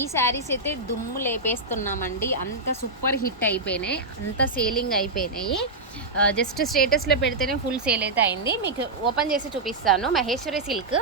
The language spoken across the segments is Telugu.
ఈ శారీస్ అయితే దుమ్ము లేపేస్తున్నామండి. అంత సూపర్ హిట్ అయిపోయినాయి. అంత సేలింగ్ అయిపోయినాయి. జస్ట్ స్టేటస్లో పెడితేనే ఫుల్ సేల్ అయితే అయింది. మీకు ఓపెన్ చేసి చూపిస్తాను. మహేశ్వరి సిల్క్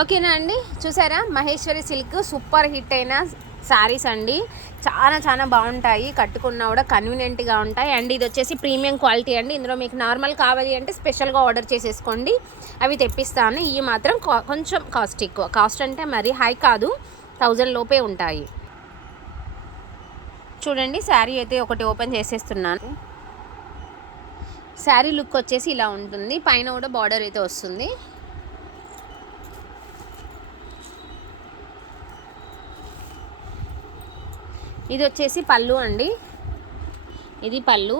ఓకేనా అండి? చూసారా? మహేశ్వరి సిల్క్ సూపర్ హిట్ అయిన శారీస్ అండి. చాలా చాలా బాగుంటాయి. కట్టుకున్నా కూడా కన్వీనియంట్గా ఉంటాయి. అండ్ ఇది వచ్చేసి ప్రీమియం క్వాలిటీ అండి. ఇందులో మీకు నార్మల్ కావాలి అంటే స్పెషల్గా ఆర్డర్ చేసేసుకోండి. అవి తెప్పిస్తాను. ఇవి మాత్రం కా- కొంచెం కాస్ట్ ఎక్కువ. కాస్ట్ అంటే మరి హై కాదు. థౌజండ్ లోపే ఉంటాయి. చూడండి శారీ అయితే ఒకటి ఓపెన్ చేసేస్తున్నాను. శారీ లుక్ వచ్చేసి ఇలా ఉంటుంది. పైన కూడా బార్డర్ అయితే వస్తుంది. ఇది వచ్చేసి పళ్ళు అండి. ఇది పళ్ళు.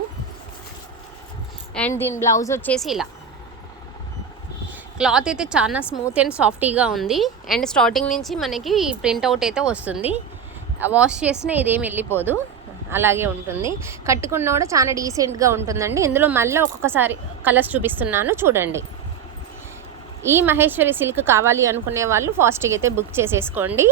అండ్ దీని బ్లౌజ్ వచ్చేసి ఇలా. క్లాత్ అయితే చాలా స్మూత్ అండ్ సాఫ్టీగా ఉంది. అండ్ స్టార్టింగ్ నుంచి మనకి ప్రింట్అవుట్ అయితే వస్తుంది. వాష్ చేసినా ఇదేం వెళ్ళిపోదు. అలాగే ఉంటుంది. కట్టుకున్న కూడా చాలా డీసెంట్గా ఉంటుందండి. ఇందులో మళ్ళీ ఒక్కొక్కసారి కలర్స్ చూపిస్తున్నాను. చూడండి. ఈ మహేశ్వరి సిల్క్ కావాలి అనుకునే వాళ్ళు ఫాస్ట్గా అయితే బుక్ చేసేసుకోండి.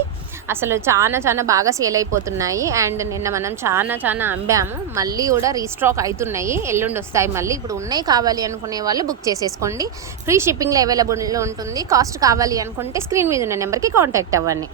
అసలు చాలా చాలా బాగా సేల్ అయిపోతున్నాయి. అండ్ నిన్న మనం చాలా చాలా అమ్మాము. మళ్ళీ కూడా రీస్టాక్ అవుతున్నాయి ఎల్లుండి వస్తాయి మళ్ళీ. ఇప్పుడు ఉన్నాయి కావాలి అనుకునే వాళ్ళు బుక్ చేసేసుకోండి. ఫ్రీ షిప్పింగ్లో అవైలబుల్లో ఉంటుంది. కాస్ట్ కావాలి అనుకుంటే స్క్రీన్ మీద ఉన్న నెంబర్కి కాంటాక్ట్ అవ్వండి.